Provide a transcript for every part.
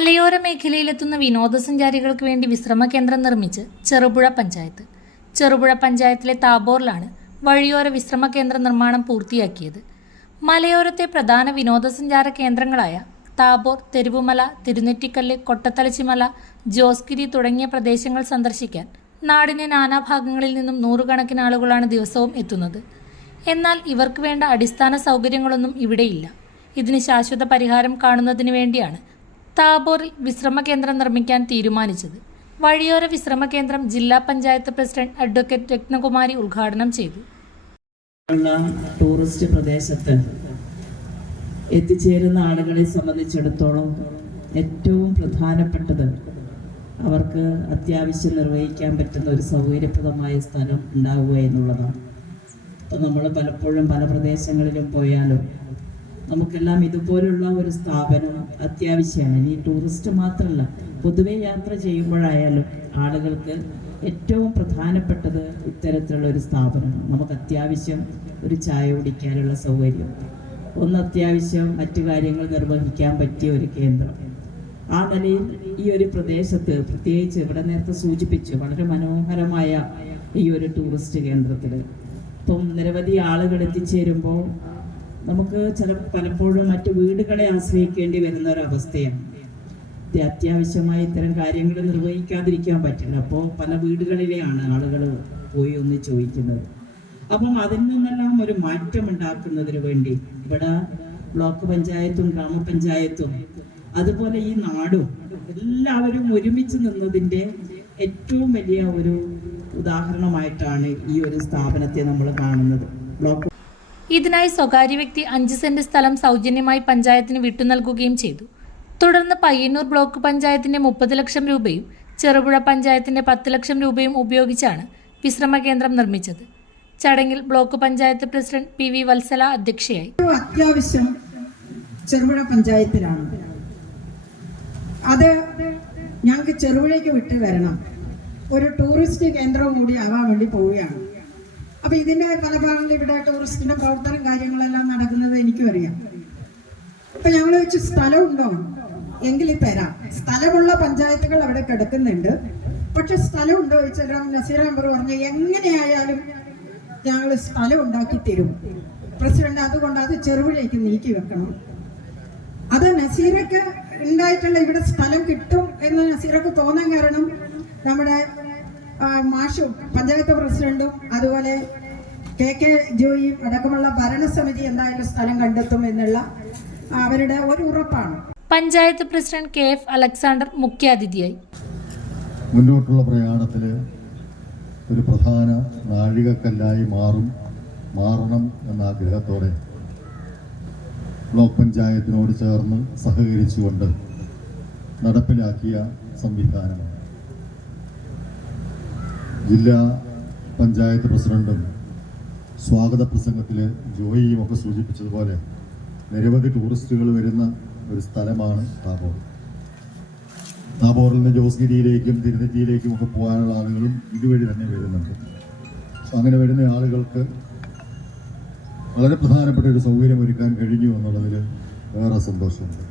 മലയോര മേഖലയിലെത്തുന്ന വിനോദസഞ്ചാരികൾക്ക് വേണ്ടി വിശ്രമ കേന്ദ്രം നിർമ്മിച്ച് ചെറുപുഴ പഞ്ചായത്ത്. ചെറുപുഴ പഞ്ചായത്തിലെ താബോറിലാണ് വഴിയോര വിശ്രമ കേന്ദ്ര നിർമ്മാണം പൂർത്തിയാക്കിയത്. മലയോരത്തെ പ്രധാന വിനോദസഞ്ചാര കേന്ദ്രങ്ങളായ താബോർ തെരുവുമല തിരുനെറ്റിക്കല്ല് കൊട്ടത്തലച്ചിമല ജോസ്ഗിരി തുടങ്ങിയ പ്രദേശങ്ങൾ സന്ദർശിക്കാൻ നാടിന്റെ നാനാഭാഗങ്ങളിൽ നിന്നും നൂറുകണക്കിന് ആളുകളാണ് ദിവസവും എത്തുന്നത്. എന്നാൽ ഇവർക്ക് വേണ്ട അടിസ്ഥാന സൗകര്യങ്ങളൊന്നും ഇവിടെയില്ല. ഇതിന് ശാശ്വത പരിഹാരം കാണുന്നതിന് വേണ്ടിയാണ് താബോറിൽ വിശ്രമ കേന്ദ്രം നിർമ്മിക്കാൻ തീരുമാനിച്ചത്. വഴിയോര വിശ്രമ കേന്ദ്രം ജില്ലാ പഞ്ചായത്ത് പ്രസിഡന്റ് അഡ്വക്കേറ്റ് രത്നകുമാരി ഉദ്ഘാടനം ചെയ്തു. ടൂറിസ്റ്റ് പ്രദേശത്ത് എത്തിച്ചേരുന്ന ആളുകളെ സംബന്ധിച്ചിടത്തോളം ഏറ്റവും പ്രധാനപ്പെട്ടത് അവർക്ക് അത്യാവശ്യം നിർവഹിക്കാൻ പറ്റുന്ന ഒരു സൗകര്യപ്രദമായ സ്ഥലം ഉണ്ടാവുക എന്നുള്ളതാണ്. ഇപ്പം നമ്മൾ പലപ്പോഴും പല പ്രദേശങ്ങളിലും പോയാലും നമുക്കെല്ലാം ഇതുപോലുള്ള ഒരു സ്ഥാപനം അത്യാവശ്യമാണ്. ഇനി ടൂറിസ്റ്റ് മാത്രമല്ല പൊതുവെ യാത്ര ചെയ്യുമ്പോഴായാലും ആളുകൾക്ക് ഏറ്റവും പ്രധാനപ്പെട്ടത് ഇത്തരത്തിലുള്ള ഒരു സ്ഥാപനമാണ്. നമുക്ക് അത്യാവശ്യം ഒരു ചായ കുടിക്കാനുള്ള സൗകര്യം ഒന്ന് അത്യാവശ്യം മറ്റു കാര്യങ്ങൾ നിർവഹിക്കാൻ പറ്റിയ ഒരു കേന്ദ്രം. ആ നിലയിൽ ഈ ഒരു പ്രദേശത്ത് പ്രത്യേകിച്ച് ഇവിടെ നേരത്തെ സൂചിപ്പിച്ചു വളരെ മനോഹരമായ ഈ ഒരു ടൂറിസ്റ്റ് കേന്ദ്രത്തിൽ ഇപ്പം നിരവധി ആളുകൾ എത്തിച്ചേരുമ്പോൾ നമുക്ക് ചില പലപ്പോഴും മറ്റു വീടുകളെ ആശ്രയിക്കേണ്ടി വരുന്ന ഒരു അവസ്ഥയാണ് അത്യാവശ്യമായി ഇത്തരം കാര്യങ്ങൾ നിർവഹിക്കാതിരിക്കാൻ പറ്റില്ല. അപ്പോൾ പല വീടുകളിലെയാണ് ആളുകൾ പോയി ഒന്ന് ചോദിക്കുന്നത്. അപ്പം അതിൽ നിന്നെല്ലാം ഒരു മാറ്റം ഉണ്ടാക്കുന്നതിന് വേണ്ടി ഇവിടെ ബ്ലോക്ക് പഞ്ചായത്തും ഗ്രാമപഞ്ചായത്തും അതുപോലെ ഈ നാടും എല്ലാവരും ഒരുമിച്ച് നിന്നതിന്റെ ഏറ്റവും വലിയ ഒരു ഉദാഹരണമായിട്ടാണ് ഈ ഒരു സ്ഥാപനത്തെ നമ്മൾ കാണുന്നത്. ബ്ലോക്ക് ഇതിനായി സ്വകാര്യ വ്യക്തി അഞ്ച് സെന്റ് സ്ഥലം സൗജന്യമായി പഞ്ചായത്തിന് വിട്ടു നൽകുകയും ചെയ്തു. തുടർന്ന് പയ്യന്നൂർ ബ്ലോക്ക് പഞ്ചായത്തിന്റെ മുപ്പത് ലക്ഷം രൂപയും ചെറുപുഴ പഞ്ചായത്തിന്റെ പത്ത് ലക്ഷം രൂപയും ഉപയോഗിച്ചാണ് വിശ്രമ കേന്ദ്രം നിർമ്മിച്ചത്. ചടങ്ങിൽ block panchayat president P V Vatsala അധ്യക്ഷയായി. അത്യാവശ്യം ചെറുപുഴ പഞ്ചായത്തിലാണ്. അത് ഞങ്ങൾക്ക് ചെറുപുഴയ്ക്ക് വിട്ട് വരണം. ഒരു ടൂറിസ്റ്റ് കേന്ദ്രവും കൂടി ആവാൻ വേണ്ടി പോവുകയാണ്. അപ്പൊ ഇതിന്റെ പല ഭാഗങ്ങളിൽ ഇവിടെ ടൂറിസ്റ്റിന്റെ പ്രവർത്തനം കാര്യങ്ങളെല്ലാം നടക്കുന്നത് എനിക്കും അറിയാം അപ്പൊ ഞങ്ങൾ വെച്ച് സ്ഥലമുണ്ടോ? എങ്കിൽ തരാം. സ്ഥലമുള്ള പഞ്ചായത്തുകൾ അവിടെ കിടക്കുന്നുണ്ട്. പക്ഷെ സ്ഥലം ഉണ്ടോ ചോദിച്ചാൽ നസീർ മെമ്പർ പറഞ്ഞു എങ്ങനെയായാലും ഞങ്ങൾ സ്ഥലം ഉണ്ടാക്കി തരും. പ്രസിഡന്റ് അതുകൊണ്ട് അത് ചെറുപുഴയ്ക്ക് നീക്കി വെക്കണം. അത് നസീറക്ക് ഉണ്ടായിട്ടുള്ള ഇവിടെ സ്ഥലം കിട്ടും എന്ന് നസീറക്ക് തോന്നാൻ കാരണം നമ്മുടെ മാഷും പഞ്ചായത്ത് പ്രസിഡന്റും അതുപോലെ കെ കെ ജോയിയും അടക്കമുള്ള ഭരണസമിതി എന്തായാലും സ്ഥലം കണ്ടെത്തും എന്നുള്ള അവരുടെ ഒരു ഉറപ്പാണ്. Panchayat president K F Alexander മുഖ്യാതിഥിയായി. മുന്നോട്ടുള്ള പ്രയാണത്തിൽ ഒരു പ്രധാന നാഴികക്കല്ലായി മാറും മാറണം എന്ന ആഗ്രഹത്തോടെ ബ്ലോക്ക് പഞ്ചായത്തിനോട് ചേർന്ന് സഹകരിച്ചുകൊണ്ട് നടപ്പിലാക്കിയ സംവിധാനമാണ്. ജില്ലാ പഞ്ചായത്ത് പ്രസിഡന്റും സ്വാഗത പ്രസംഗത്തിൽ ജോയിയും ഒക്കെ സൂചിപ്പിച്ചതുപോലെ നിരവധി ടൂറിസ്റ്റുകൾ വരുന്ന ഒരു സ്ഥലമാണ് താബോർ. താപോറിൽ നിന്ന് ജോസ്ഗിരിയിലേക്കും തിരുനെറ്റിയിലേക്കും ഒക്കെ പോകാനുള്ള ആളുകളും ഇതുവഴി തന്നെ വരുന്നുണ്ട്. അങ്ങനെ വരുന്ന ആളുകൾക്ക് വളരെ പ്രധാനപ്പെട്ട ഒരു സൗകര്യം ഒരുക്കാൻ കഴിഞ്ഞു എന്നുള്ളതിൽ വേറെ സന്തോഷമുണ്ട്.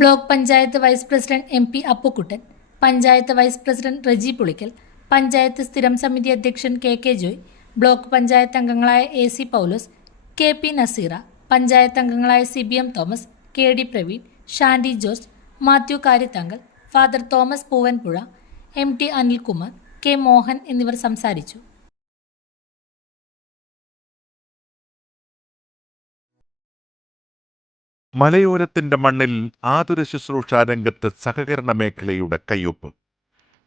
Block panchayat vice president M P Appukuttan panchayat vice president Reji Pulickal panchayat സ്ഥിരം സമിതി അധ്യക്ഷൻ K K Joy block panchayat അംഗങ്ങളായ A C Paulose K P Naseera panchayat അംഗങ്ങളായ C B M Thomas K D Praveen Shandy George Mathew Kariyathankal father Thomas Poovanpuzha M T Anilkumar K Mohan എന്നിവർ സംസാരിച്ചു. മലയോരത്തിന്റെ മണ്ണിൽ ആതുര ശുശ്രൂഷ രംഗത്ത് സഹകരണ മേഖലയുടെ കയ്യൊപ്പ്.